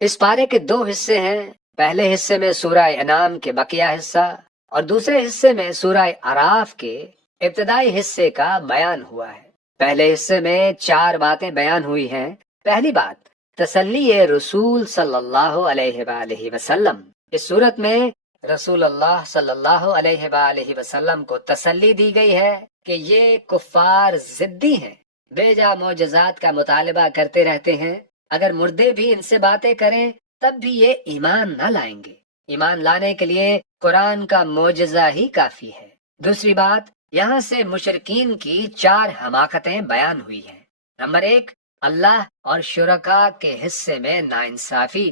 اس پارے کے دو حصے ہیں۔ پہلے حصے میں سورہ انعام کے بقیہ حصہ اور دوسرے حصے میں سورہ اعراف کے ابتدائی حصے کا بیان ہوا ہے۔ پہلے حصے میں 4 باتیں بیان ہوئی ہیں۔ پہلی بات، تسلی رسول صلی اللہ علیہ وآلہ وسلم۔ اس صورت میں رسول اللہ صلی اللہ علیہ وآلہ وسلم کو تسلی دی گئی ہے کہ یہ کفار ضدی ہیں، بے جا معجزات کا مطالبہ کرتے رہتے ہیں، اگر مردے بھی ان سے باتیں کریں تب بھی یہ ایمان نہ لائیں گے۔ ایمان لانے کے لیے قرآن کا معجزہ ہی کافی ہے۔ دوسری بات، یہاں سے مشرکین کی 4 حماقتیں بیان ہوئی ہیں۔ نمبر 1، اللہ اور شرکاء کے حصے میں ناانصافی،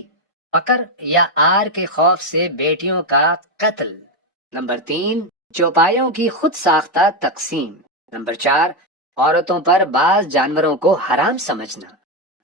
فقر یا آر کے خوف سے بیٹیوں کا قتل۔ نمبر 3، چوپایوں کی خود ساختہ تقسیم۔ نمبر 4، عورتوں پر بعض جانوروں کو حرام سمجھنا۔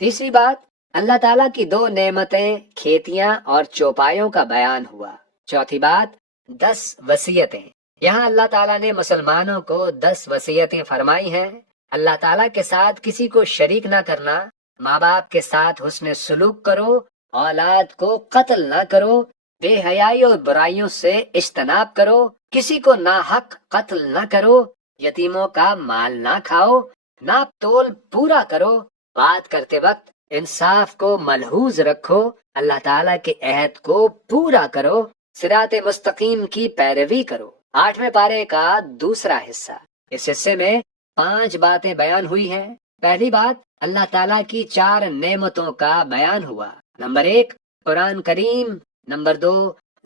تیسری بات، اللہ تعالیٰ کی 2 نعمتیں، کھیتیاں اور چوپایوں کا بیان ہوا۔ چوتھی بات، 10 وصیتیں۔ یہاں اللہ تعالیٰ نے مسلمانوں کو 10 وصیتیں فرمائی ہیں۔ اللہ تعالیٰ کے ساتھ کسی کو شریک نہ کرنا، ماں باپ کے ساتھ حسن سلوک کرو، اولاد کو قتل نہ کرو، بے حیائی اور برائیوں سے اجتناب کرو، کسی کو ناحق قتل نہ کرو، یتیموں کا مال نہ کھاؤ، ناپ تول پورا کرو، بات کرتے وقت انصاف کو ملحوظ رکھو، اللہ تعالیٰ کے عہد کو پورا کرو، صراط مستقیم کی پیروی کرو۔ 8ویں پارے کا دوسرا حصہ۔ اس حصے میں 5 باتیں بیان ہوئی ہیں۔ پہلی بات، اللہ تعالیٰ کی 4 نعمتوں کا بیان ہوا۔ نمبر 1، قرآن کریم۔ نمبر 2،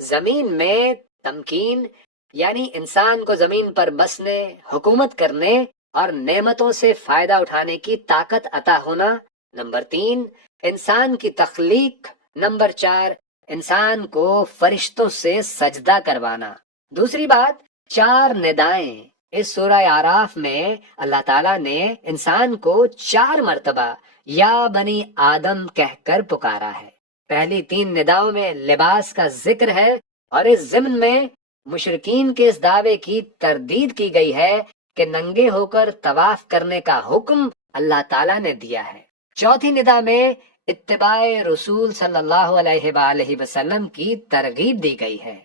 زمین میں تمکین، یعنی انسان کو زمین پر بسنے، حکومت کرنے اور نعمتوں سے فائدہ اٹھانے کی طاقت عطا ہونا۔ نمبر 3، انسان کی تخلیق۔ نمبر 4، انسان کو فرشتوں سے سجدہ کروانا۔ دوسری بات، 4 ندائیں۔ اس سورہ اعراف میں اللہ تعالیٰ نے انسان کو 4 مرتبہ یا بنی آدم کہہ کر پکارا ہے۔ پہلی 3 نداؤں میں لباس کا ذکر ہے اور اس ضمن میں مشرکین کے اس دعوے کی تردید کی گئی ہے کہ ننگے ہو کر طواف کرنے کا حکم اللہ تعالیٰ نے دیا ہے۔ چوتھی ندا میں اتباع رسول صلی اللہ علیہ وآلہ وسلم کی ترغیب دی گئی ہے۔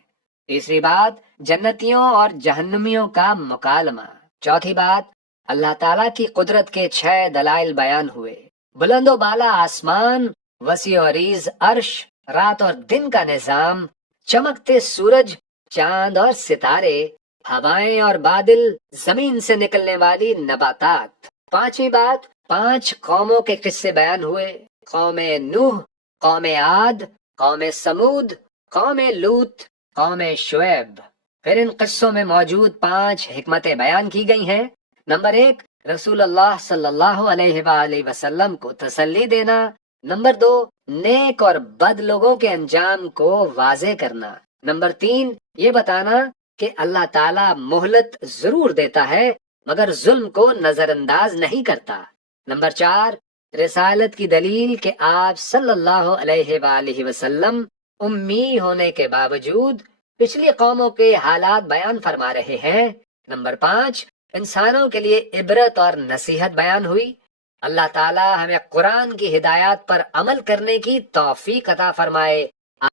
تیسری بات، جنتیوں اور جہنمیوں کا مکالمہ۔ چوتھی بات، اللہ تعالیٰ کی قدرت کے 6 دلائل بیان ہوئے۔ بلند و بالا آسمان، وسیع و عریض عرش، رات اور دن کا نظام، چمکتے سورج، چاند اور ستارے، ہوائیں اور بادل، زمین سے نکلنے والی نباتات۔ 5ویں بات، 5 قوموں کے قصے بیان ہوئے۔ قوم نوح، قوم عاد، قوم سمود، قوم لوط، قوم شعیب۔ پھر ان قصوں میں موجود 5 حکمتیں بیان کی گئی ہیں۔ نمبر 1، رسول اللہ صلی اللہ علیہ وآلہ وسلم کو تسلی دینا۔ نمبر 2، نیک اور بد لوگوں کے انجام کو واضح کرنا۔ نمبر 3، یہ بتانا کہ اللہ تعالیٰ مہلت ضرور دیتا ہے مگر ظلم کو نظر انداز نہیں کرتا۔ نمبر 4، رسالت کی دلیل کہ آپ صلی اللہ علیہ وآلہ وسلم امی ہونے کے باوجود پچھلی قوموں کے حالات بیان فرما رہے ہیں۔ نمبر 5، انسانوں کے لیے عبرت اور نصیحت بیان ہوئی۔ اللہ تعالی ہمیں قرآن کی ہدایات پر عمل کرنے کی توفیق عطا فرمائے۔